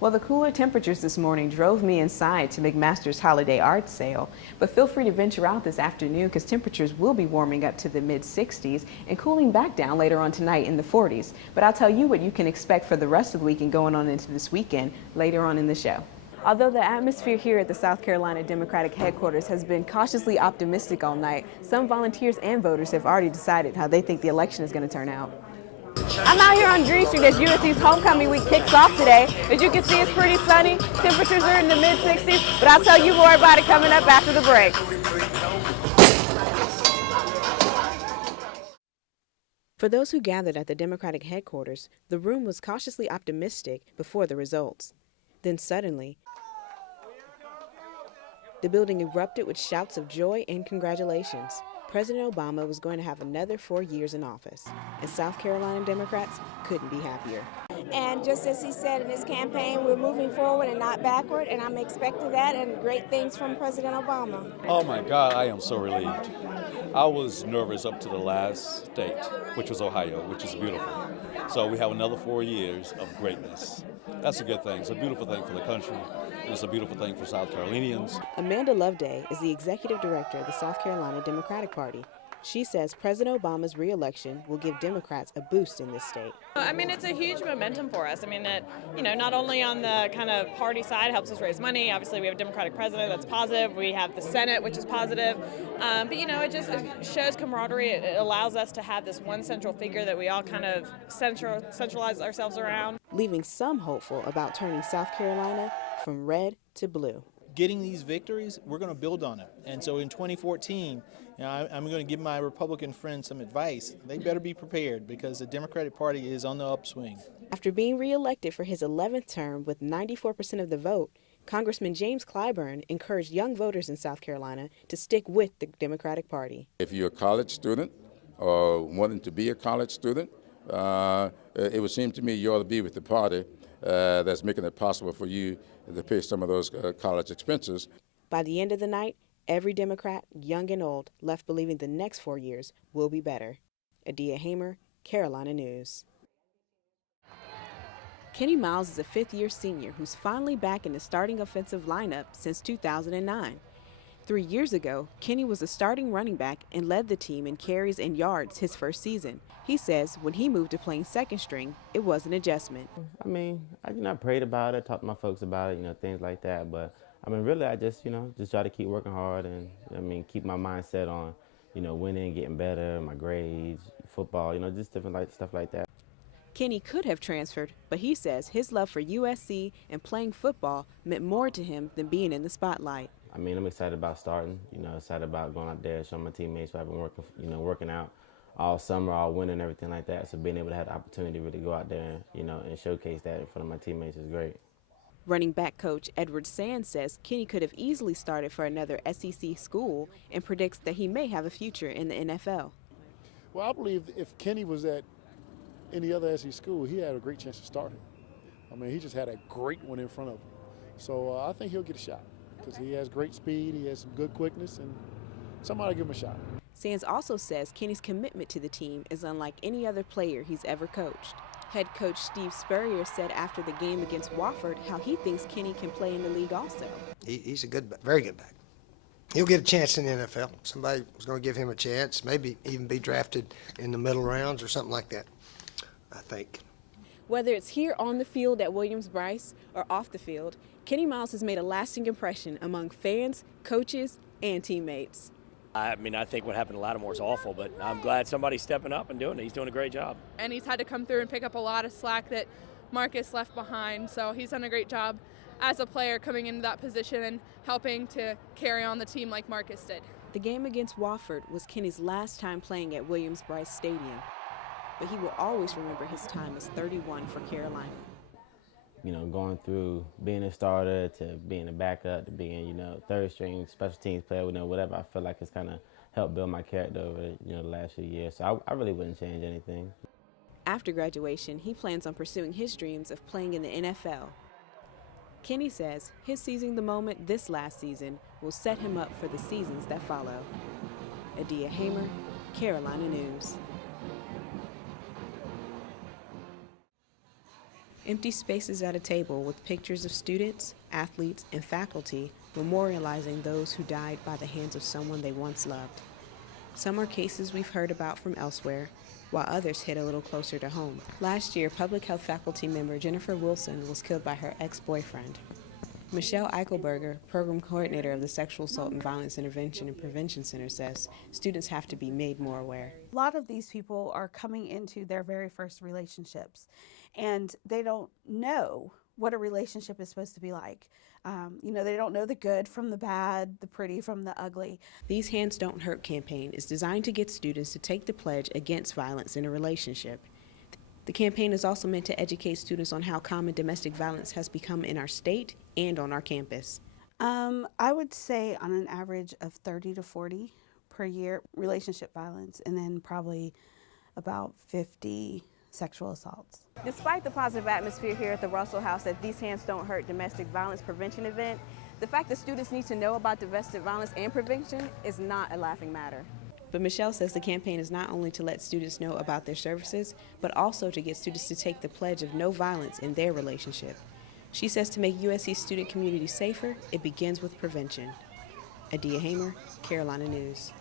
Well, the cooler temperatures this morning drove me inside to McMaster's Holiday Art Sale. But feel free to venture out this afternoon because temperatures will be warming up to the mid-60s and cooling back down later on tonight in the 40s. But I'll tell you what you can expect for the rest of the week and going on into this weekend later on in the show. Although the atmosphere here at the South Carolina Democratic headquarters has been cautiously optimistic all night, some volunteers and voters have already decided how they think the election is going to turn out. I'm out here on Green Street as USC's homecoming week kicks off today. As you can see, it's pretty sunny. Temperatures are in the mid-60s, but I'll tell you more about it coming up after the break. For those who gathered at the Democratic headquarters, the room was cautiously optimistic before the results. Then suddenly, the building erupted with shouts of joy and congratulations. President Obama was going to have another 4 years in office, and South Carolina Democrats couldn't be happier. And just as he said in his campaign, we're moving forward and not backward, and I'm expecting that and great things from President Obama. Oh my God, I am so relieved. I was nervous up to the last state, which was Ohio, which is beautiful. So we have another 4 years of greatness. That's a good thing. It's a beautiful thing for the country. It's a beautiful thing for South Carolinians. Amanda Loveday is the executive director of the South Carolina Democratic Party. She says President Obama's re-election will give Democrats a boost in this state. I mean, it's a huge momentum for us. I mean, not only on the kind of party side helps us raise money. Obviously, we have a Democratic president that's positive. We have the Senate, which is positive. But, it just shows camaraderie. It allows us to have this one central figure that we all kind of centralize ourselves around. Leaving some hopeful about turning South Carolina from red to blue. Getting these victories, we're going to build on it. And so in 2014, I'm going to give my Republican friends some advice. They better be prepared because the Democratic Party is on the upswing. After being reelected for his 11th term with 94% of the vote, Congressman James Clyburn encouraged young voters in South Carolina to stick with the Democratic Party. If you're a college student or wanting to be a college student, it would seem to me you ought to be with the party that's making it possible for you to pay some of those college expenses. By the end of the night, every Democrat, young and old, left believing the next 4 years will be better. Adia Hamer, Carolina News. Kenny Miles is a fifth-year senior who's finally back in the starting offensive lineup since 2009. 3 years ago, Kenny was a starting running back and led the team in carries and yards his first season. He says when he moved to playing second string, it was an adjustment. I mean, I prayed about it, talked to my folks about it, things like that. But I mean, really, I just try to keep working hard and keep my mindset on, winning, getting better, my grades, football, just different stuff like that. Kenny could have transferred, but he says his love for USC and playing football meant more to him than being in the spotlight. I mean, I'm excited about starting, excited about going out there, showing my teammates who I've been working out all summer, all winter and everything like that. So being able to have the opportunity to really go out there, and showcase that in front of my teammates is great. Running back coach Edward Sands says Kenny could have easily started for another SEC school and predicts that he may have a future in the NFL. Well, I believe if Kenny was at any other SEC school, he had a great chance of starting. I mean, he just had a great one in front of him. So I think he'll get a shot because he has great speed, he has some good quickness, and somebody give him a shot. Sands also says Kenny's commitment to the team is unlike any other player he's ever coached. Head coach Steve Spurrier said after the game against Wofford how he thinks Kenny can play in the league also. He's a very good back. He'll get a chance in the NFL. Somebody was going to give him a chance, maybe even be drafted in the middle rounds or something like that, I think. Whether it's here on the field at Williams-Brice or off the field, Kenny Miles has made a lasting impression among fans, coaches, and teammates. I mean, I think what happened to Lattimore is awful, but I'm glad somebody's stepping up and doing it. He's doing a great job. And he's had to come through and pick up a lot of slack that Marcus left behind, so he's done a great job as a player coming into that position and helping to carry on the team like Marcus did. The game against Wofford was Kenny's last time playing at Williams-Brice Stadium, but he will always remember his time as 31 for Carolina. Going through being a starter to being a backup to being, third string special teams player, whatever, I feel like it's kind of helped build my character over, the last few years. So I really wouldn't change anything. After graduation, he plans on pursuing his dreams of playing in the NFL. Kenny says his seizing the moment this last season will set him up for the seasons that follow. Adia Hamer, Carolina News. Empty spaces at a table with pictures of students, athletes, and faculty memorializing those who died by the hands of someone they once loved. Some are cases we've heard about from elsewhere, while others hit a little closer to home. Last year, public health faculty member Jennifer Wilson was killed by her ex-boyfriend. Michelle Eichelberger, program coordinator of the Sexual Assault and Violence Intervention and Prevention Center, says students have to be made more aware. A lot of these people are coming into their very first relationships, and they don't know what a relationship is supposed to be like. They don't know the good from the bad, the pretty from the ugly. These Hands Don't Hurt campaign is designed to get students to take the pledge against violence in a relationship. The campaign is also meant to educate students on how common domestic violence has become in our state and on our campus. I would say on an average of 30 to 40 per year relationship violence, and then probably about 50 sexual assaults. Despite the positive atmosphere here at the Russell House at These Hands Don't Hurt domestic violence prevention event, the fact that students need to know about domestic violence and prevention is not a laughing matter. But Michelle says the campaign is not only to let students know about their services, but also to get students to take the pledge of no violence in their relationship. She says to make USC student community safer, it begins with prevention. Adia Hamer, Carolina News.